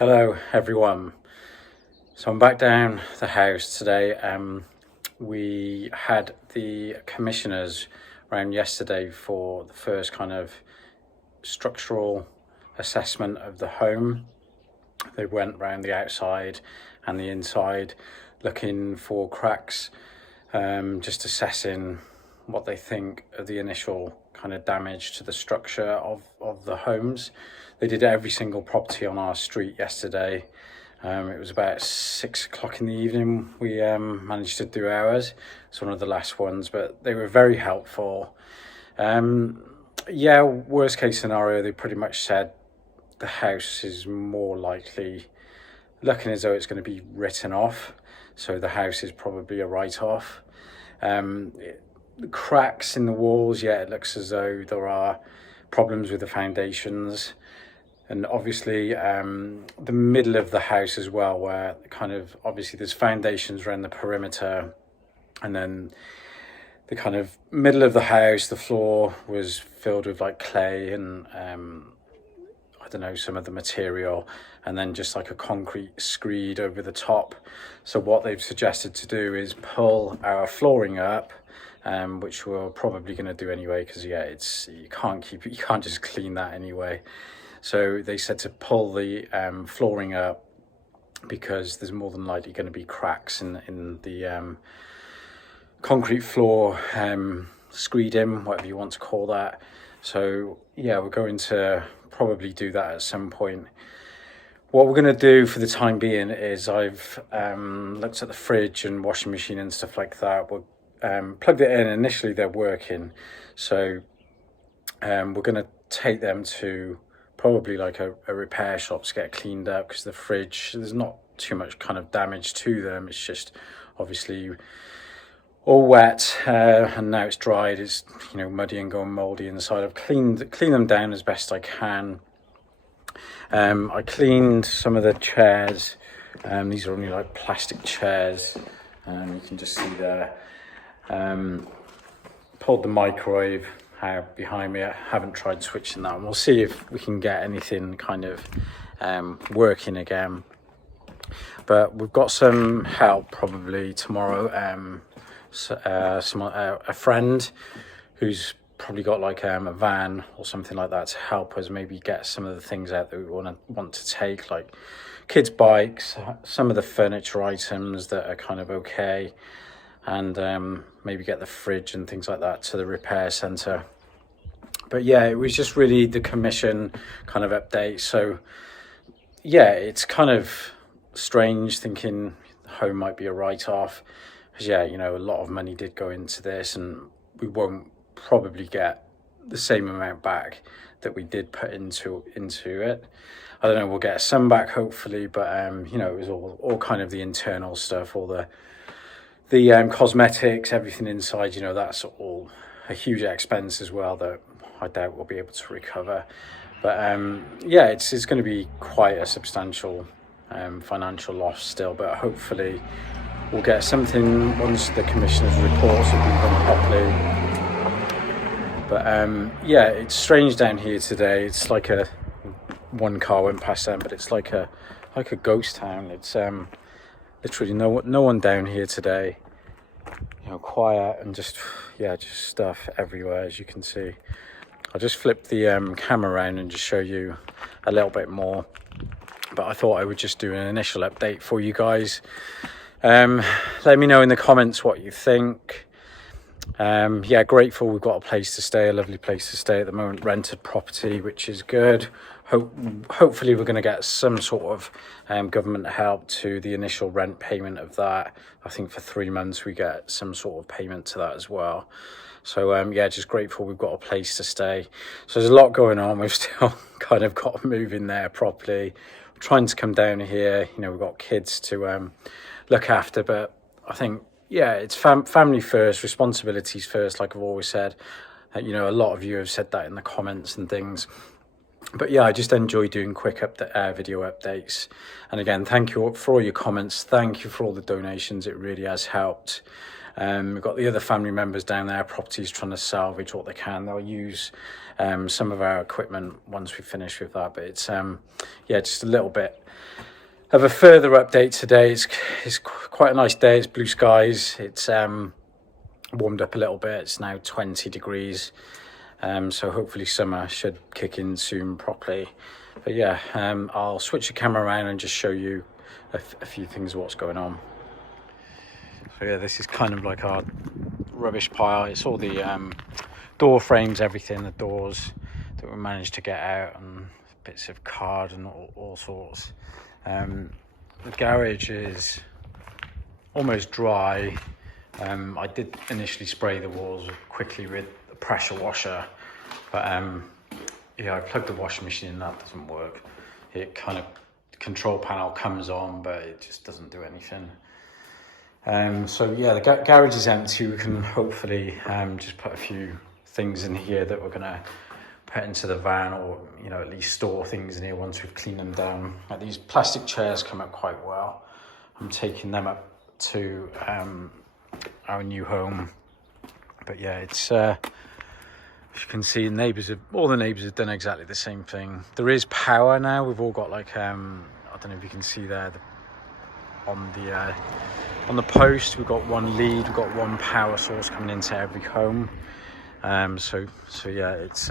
Hello everyone. So I'm back down the house today. We had the commissioners around yesterday for the first kind of structural assessment of the home. They went around the outside and the inside looking for cracks, just assessing what they think of the initial kind of damage to the structure of the homes. They did every single property on our street yesterday. It was about 6 o'clock in the evening. We managed to do ours. It's one of the last ones, but they were very helpful. Yeah, worst case scenario, they pretty much said the house is more likely looking as though it's going to be written off. So the house is probably a write-off. The cracks in the walls, yeah, it looks as though there are problems with the foundations. And obviously the middle of the house as well, where kind of obviously there's foundations around the perimeter, and then the kind of middle of the house, the floor was filled with like clay and I don't know, some of the material, and then just like a concrete screed over the top. So what they've suggested to do is pull our flooring up, which we're probably going to do anyway, because yeah, you can't just clean that anyway. So they said to pull the flooring up because there's more than likely going to be cracks in the concrete floor, screeding, whatever you want to call that. So yeah, we're going to probably do that at some point. What we're going to do for the time being is I've looked at the fridge and washing machine and stuff like that. We're plugged it in. Initially they're working, so we're going to take them to probably like a repair shop to get cleaned up, because the fridge, there's not too much kind of damage to them. It's just obviously all wet, and now it's dried. It's, you know, muddy and going mouldy inside. I've cleaned them down as best I can. I cleaned some of the chairs. These are only like plastic chairs. You can just see there. Pulled the microwave out behind me. I haven't tried switching that, and we'll see if we can get anything kind of working again. But we've got some help probably tomorrow. A friend who's probably got like a van or something like that to help us maybe get some of the things out that we want to take, like kids' bikes, some of the furniture items that are kind of okay, and maybe get the fridge and things like that to the repair centre. But yeah, it was just really the commission kind of update. So yeah, it's kind of strange thinking the home might be a write-off, because yeah, you know, a lot of money did go into this, and we won't probably get the same amount back that we did put into it. I don't know, we'll get some back hopefully, but you know, it was all kind of the internal stuff, all the cosmetics, everything inside, you know, that's all a huge expense as well that I doubt we'll be able to recover. But yeah, it's going to be quite a substantial financial loss still, but hopefully we'll get something once the commissioner's reports have been done properly. But yeah, it's strange down here today. It's like one car went past them, but it's like a ghost town. It's literally no one down here today. You know, quiet and just stuff everywhere, as you can see. I'll just flip the camera around and just show you a little bit more. But I thought I would just do an initial update for you guys. Let me know in the comments what you think. Yeah, grateful we've got a place to stay, a lovely place to stay at the moment, rented property, which is good. Hopefully we're going to get some sort of government help to the initial rent payment of that. I think for 3 months we get some sort of payment to that as well. So yeah, just grateful we've got a place to stay. So there's a lot going on. We've still kind of got to move in there properly. We're trying to come down here. You know, we've got kids to look after, but I think, yeah, it's family first, responsibilities first, like I've always said. You know, a lot of you have said that in the comments and things. But yeah, I just enjoy doing quick video updates. And again, thank you for all your comments. Thank you for all the donations. It really has helped. We've got the other family members down there, properties, trying to salvage what they can. They'll use some of our equipment once we finish with that. But it's, yeah, just a little bit of a further update today. It's quite a nice day. It's blue skies. It's warmed up a little bit. It's now 20 degrees. So hopefully summer should kick in soon properly. But yeah, I'll switch the camera around and just show you a few things of what's going on. So yeah, this is kind of like our rubbish pile. It's all the door frames, everything, the doors that we managed to get out, and bits of card and all sorts. The garage is almost dry. I did initially spray the walls quickly with a pressure washer, but yeah, I plugged the washing machine in, that doesn't work. It kind of, control panel comes on, but it just doesn't do anything. So yeah, the garage is empty. We can hopefully just put a few things in here that we're gonna put into the van, or you know, at least store things in here once we've cleaned them down. These plastic chairs come up quite well. I'm taking them up to our new home. But yeah, it's as you can see, all the neighbours have done exactly the same thing. There is power now. We've all got like I don't know if you can see there, on the post we've got one lead, we've got one power source coming into every home. So yeah, it's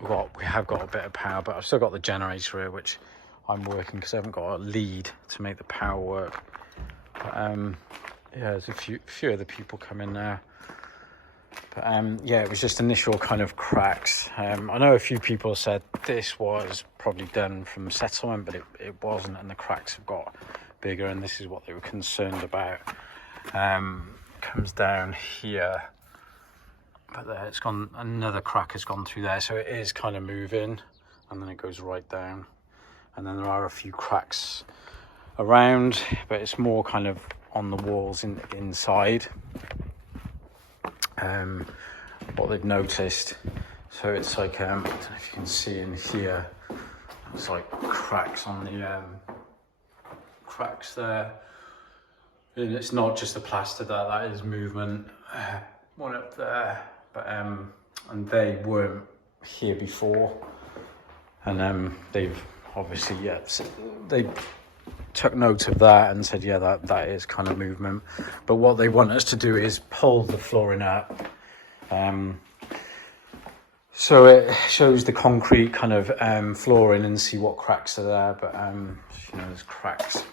we have got a bit of power, but I've still got the generator here, which I'm working because I haven't got a lead to make the power work. But yeah, there's a few other people coming now. But yeah, it was just initial kind of cracks. I know a few people said this was probably done from settlement, but it wasn't, and the cracks have got bigger, and this is what they were concerned about. Comes down here, but there it's gone, another crack has gone through there, so it is kind of moving, and then it goes right down, and then there are a few cracks around, but it's more kind of on the walls inside. What they've noticed, so it's like I don't know if you can see in here, it's like cracks on the cracks there, and it's not just the plaster that is movement. One up there, but and they weren't here before, and they've obviously, yeah, they took note of that and said, yeah, that is kind of movement. But what they want us to do is pull the flooring up, so it shows the concrete kind of flooring, and see what cracks are there. But you know, there's cracks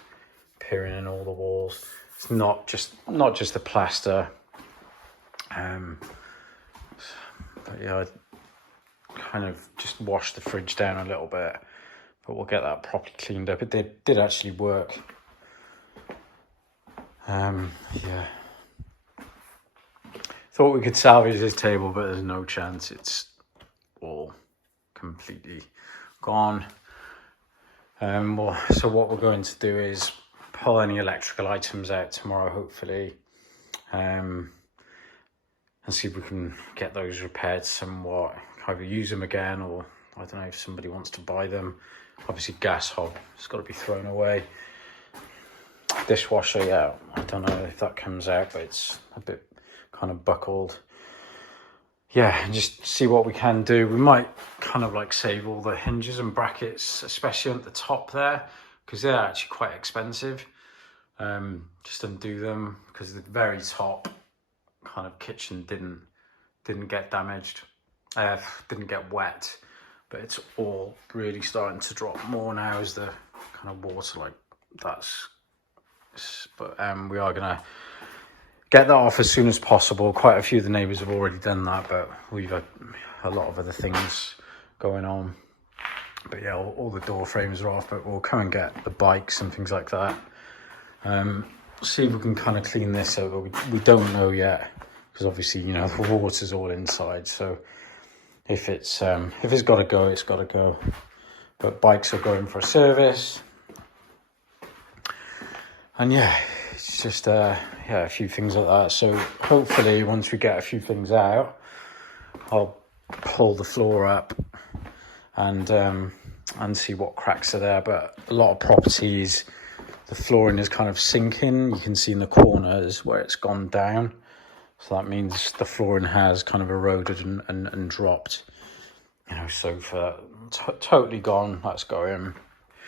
appearing in all the walls. It's not just the plaster. But yeah, I kind of just washed the fridge down a little bit, but we'll get that properly cleaned up. It did actually work. Yeah. Thought we could salvage this table, but there's no chance. It's all completely gone. So what we're going to do is pull any electrical items out tomorrow, hopefully, and see if we can get those repaired somewhat. Either use them again, or I don't know if somebody wants to buy them. Obviously gas hob, it's got to be thrown away. Dishwasher, yeah, I don't know if that comes out, but it's a bit kind of buckled. Yeah, and just see what we can do. We might kind of like save all the hinges and brackets, especially at the top there, because they're actually quite expensive. Just undo them, because the very top kind of kitchen didn't get damaged, didn't get wet, but it's all really starting to drop more now as the kind of water like that's. But we are gonna get that off as soon as possible. Quite a few of the neighbours have already done that, but we've had a lot of other things going on. But yeah, all the door frames are off, but we'll come and get the bikes and things like that. See if we can kind of clean this up, but we don't know yet, because obviously, you know, the water's all inside. So if it's got to go, it's got to go. But bikes are going for a service. And yeah, it's just yeah, a few things like that. So hopefully once we get a few things out, I'll pull the floor up and see what cracks are there. But a lot of properties, the flooring is kind of sinking. You can see in the corners where it's gone down. So that means the flooring has kind of eroded and dropped. You know, sofa totally gone. That's going.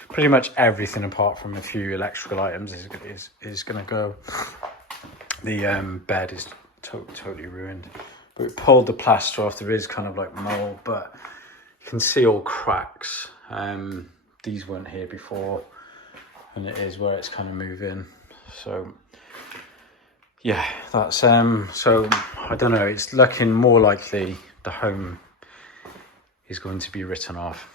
Pretty much everything apart from a few electrical items is going to go. The bed is totally ruined. But we pulled the plaster off. There is kind of like mold, but you can see all cracks. These weren't here before, and it is where it's kind of moving. So yeah, that's so I don't know, it's looking more likely the home is going to be written off.